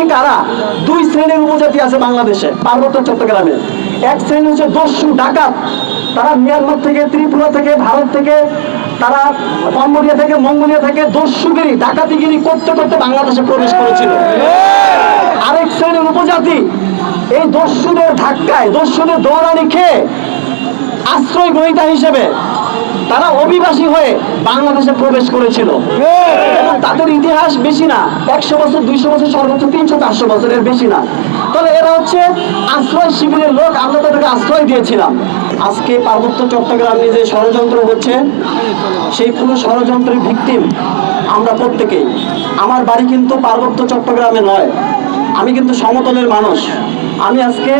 উপজাতি কারা? দুই শ্রেণীর উপজাতি আছে বাংলাদেশে, পার্বত্য চট্টগ্রামে। এক শ্রেণী হচ্ছে দস্যু ডাকাত, তারা মিয়ানমার থেকে, ত্রিপুরা থেকে, ভারত থেকে, তারা কম্বোডিয়া থেকে, মঙ্গোলিয়া থেকে দস্যুগিরি ডাকাতিগিরি করতে করতে বাংলাদেশে প্রবেশ করেছিল। আরেক শ্রেণীর উপজাতি এই দস্যুদের ধাক্কায়, দস্যুদের দৌড়ানি খেয়ে আশ্রয় গ্রহীতা হিসেবে তারা অভিবাসী হয়ে বাংলাদেশে প্রবেশ করেছিল। এবং তাদের ইতিহাস বেশি না, 100 বছর, 200 বছর, সর্বোচ্চ 300-400 বছরের বেশি না। তাহলে এরা হচ্ছে আশ্রয় শিবিরের লোক, আমরা তাদেরকে আশ্রয় দিয়েছিলাম। আজকে পার্বত্য চট্টগ্রামে যে ষড়যন্ত্র হচ্ছে, সেই পুরো ষড়যন্ত্রের ভিকটিম আমরা প্রত্যেকেই। আমার বাড়ি কিন্তু পার্বত্য চট্টগ্রামে নয়, আমি কিন্তু সমতলের মানুষ। আমি আজকে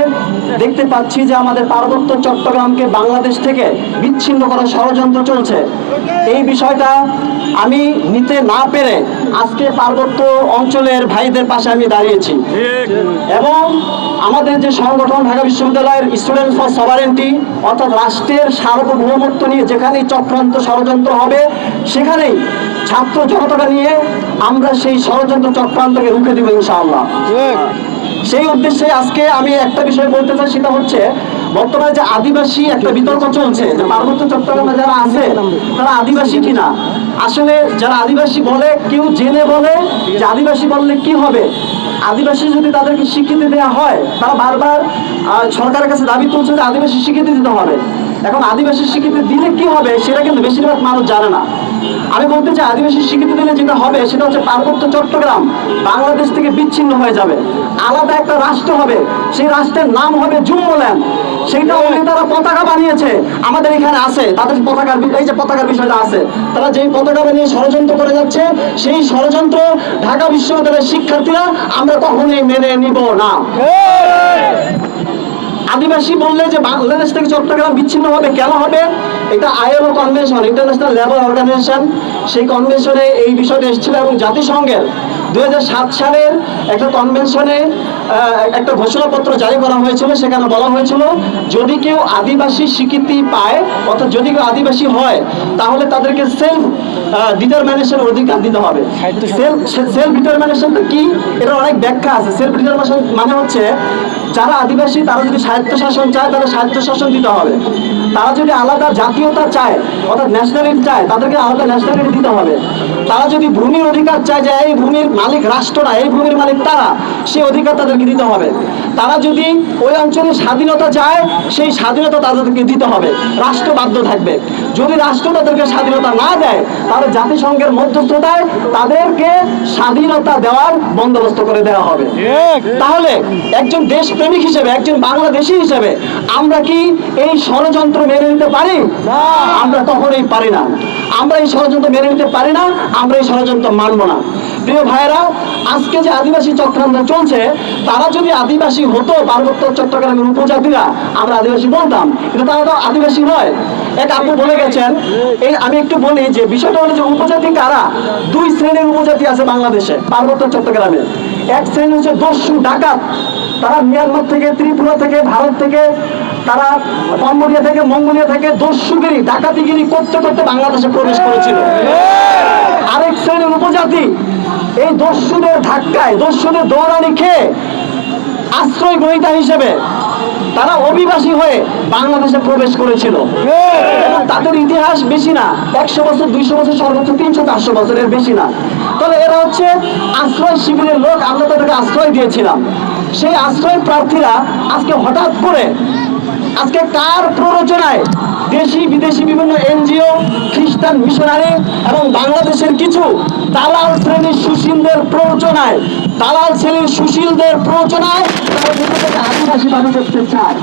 দেখতে পাচ্ছি যে আমাদের পার্বত্য চট্টগ্রামকে বাংলাদেশ থেকে বিচ্ছিন্ন করার ষড়যন্ত্র চলছে। এই বিষয়টা আমি নিতে না পেরে আজকে পার্বত্য অঞ্চলের ভাইদের পাশে আমি দাঁড়িয়েছি। এবং আমাদের যে সংগঠন ঢাকা বিশ্ববিদ্যালয়ের স্টুডেন্ট ফর সভারেন্টি, অর্থাৎ রাষ্ট্রের সার্বভৌমত্ব নিয়ে যেখানেই চক্রান্ত ষড়যন্ত্র হবে, সেখানেই ছাত্র জনতাকে নিয়ে আমরা সেই ষড়যন্ত্র চক্রান্তকে রুখে দেব ইনশাআল্লাহ। সেই উদ্দেশ্যে আজকে আমি একটা বিষয় বলতে চাই, সেটা হচ্ছে বর্তমানে যে আদিবাসী একটা বিতর্ক চলছে, যে পার্বত্য চট্টগ্রামে যারা আছে তারা আদিবাসী কিনা। আসলে যারা আদিবাসী বলে, কেউ জেনে বলে যে আদিবাসী বললে কি হবে, আদিবাসী যদি তাদেরকে স্বীকৃতি দেওয়া হয়, তারা বারবার সরকারের কাছে দাবি তুলছে যে আদিবাসী স্বীকৃতি দিতে হবে। এখন আদিবাসী স্বীকৃতি দিলে কি হবে সেটা কিন্তু বেশিরভাগ মানুষ জানে না। আমি বলতে চাই, আদিবাসী স্বীকৃতি দিলে যেটা হবে সেটা হচ্ছে পার্বত্য চট্টগ্রাম বাংলাদেশ থেকে বিচ্ছিন্ন হয়ে যাবে, আলাদা একটা রাষ্ট্র হবে, সেই রাষ্ট্রের নাম হবে জুম্মল্যান্ড। সেইটা অলরেডি তারা পতাকা বানিয়েছে, আমাদের এখানে আছে, তাদের পতাকার, এই যে পতাকার বিষয়টা আছে, তারা যেই পতাকা বানিয়ে ষড়যন্ত্র করে যাচ্ছে, সেই ষড়যন্ত্র ঢাকা বিশ্ববিদ্যালয়ের শিক্ষার্থীরা আমরা কখনোই মেনে নিব না। আদিবাসী বললে যে বাংলাদেশ থেকে চট্টগ্রাম বিচ্ছিন্ন হবে, কেন হবে? এটা ILO convention, international labour organization, সেই কনভেনশনে এই বিষয়টা এসেছিল। এবং জাতিসংঘের 2007 সালের একটা কনভেনশনে একটা ঘোষণাপত্র জারি করা হয়েছিল, সেখানে বলা হয়েছিল যদি কেউ আদিবাসী স্বীকৃতি পায়, অর্থাৎ যদি কেউ আদিবাসী হয়, তাহলে তাদেরকে সেলফ ডিটারমিনেশনের অধিকার দিতে হবে। সেলফ ডিটারমিনেশনটা কি, এটা অনেক ব্যাখ্যা আছে। সেলফ ডিটারমিনেশন মানে হচ্ছে যারা আদিবাসী তারা যদি স্বায়ত্তশাসন চায়, তাহলে স্বায়ত্তশাসন দিতে হবে। তারা যদি আলাদা জাতীয়তা চায়, অর্থাৎ ন্যাশনালিটি চায়, তাদেরকে আলাদা ন্যাশনালিটি দিতে হবে। তারা যদি ভূমির অধিকার চায়, যে এই ভূমির মালিক রাষ্ট্র না, এই ভূমির মালিক তারা, সেই অধিকার তাদেরকে দিতে হবে। তারা যদি ওই অঞ্চলের স্বাধীনতা চায়, সেই স্বাধীনতা তাদেরকে দিতে হবে, রাষ্ট্র বাধ্য থাকবে। যদি রাষ্ট্র তাদেরকে স্বাধীনতা না দেয়, তাহলে জাতিসংঘের মধ্যস্থতায় তাদেরকে স্বাধীনতা দেওয়ার বন্দোবস্ত করে দেওয়া হবে। তাহলে একজন দেশপ্রেমিক হিসেবে, একজন বাংলাদেশী হিসেবে আমরা কি এই ষড়যন্ত্র মেনে নিতে পারি? আমরা কখনোই পারি না। আমরা এই ষড়যন্ত্র মেনে নিতে পারি না, আমরা এই ষড়যন্ত্র মানব না। প্রিয় ভাইয়েরা, আজকে যে আদিবাসী চক্রান্ত চলছে, তারা যদি আদিবাসী হতো, পার্বত্য চট্টগ্রামের উপজাতিরা, আমরা আদিবাসী বলতাম, কিন্তু তারা তো আদিবাসী নয়। এক আপু বলে গেছেন, এই আমি একটু বলি যে বিষয়টা হলো যে উপজাতি কারা? দুই শ্রেণীর উপজাতি আছে বাংলাদেশে, পার্বত্য চট্টগ্রামে। এক শ্রেণী হচ্ছে দস্যু ডাকাত, তারা মিয়ানমার থেকে, ত্রিপুরা থেকে, ভারত থেকে, তারা কম্বোডিয়া থেকে, মঙ্গোলিয়া থেকে দস্যুগিরি ডাকাতিগিরি করতে করতে বাংলাদেশে প্রবেশ করেছিল। আরেক শ্রেণীর উপজাতি এই দস্যুদের ধাক্কায়, দস্যুদের দৌড়ানি খেয়ে আশ্রয় গ্রহীতা হিসেবে তারা অভিবাসী হয়ে বাংলাদেশে প্রবেশ করেছিল। এবং তাদের ইতিহাস বেশি না, 100 বছর, 200 বছর, সর্বোচ্চ 300-400 বছরের বেশি না। তাহলে এরা হচ্ছে আশ্রয় শিবিরের লোক, আমরা তাদেরকে আশ্রয় দিয়েছিলাম। সেই আশ্রয় প্রার্থীরা আজকে হঠাৎ করে, আজকে কার প্ররোচনায় দেশি বিদেশি বিভিন্ন NGO, খ্রিস্টান মিশনারি এবং বাংলাদেশের কিছু দালাল শ্রেণীর সুশীলদের প্ররোচনায়, দালাল শ্রেণীর সুশীলদের প্ররোচনায় তারা নিজেদেরকে আদিবাসী দাবি করতে চায়।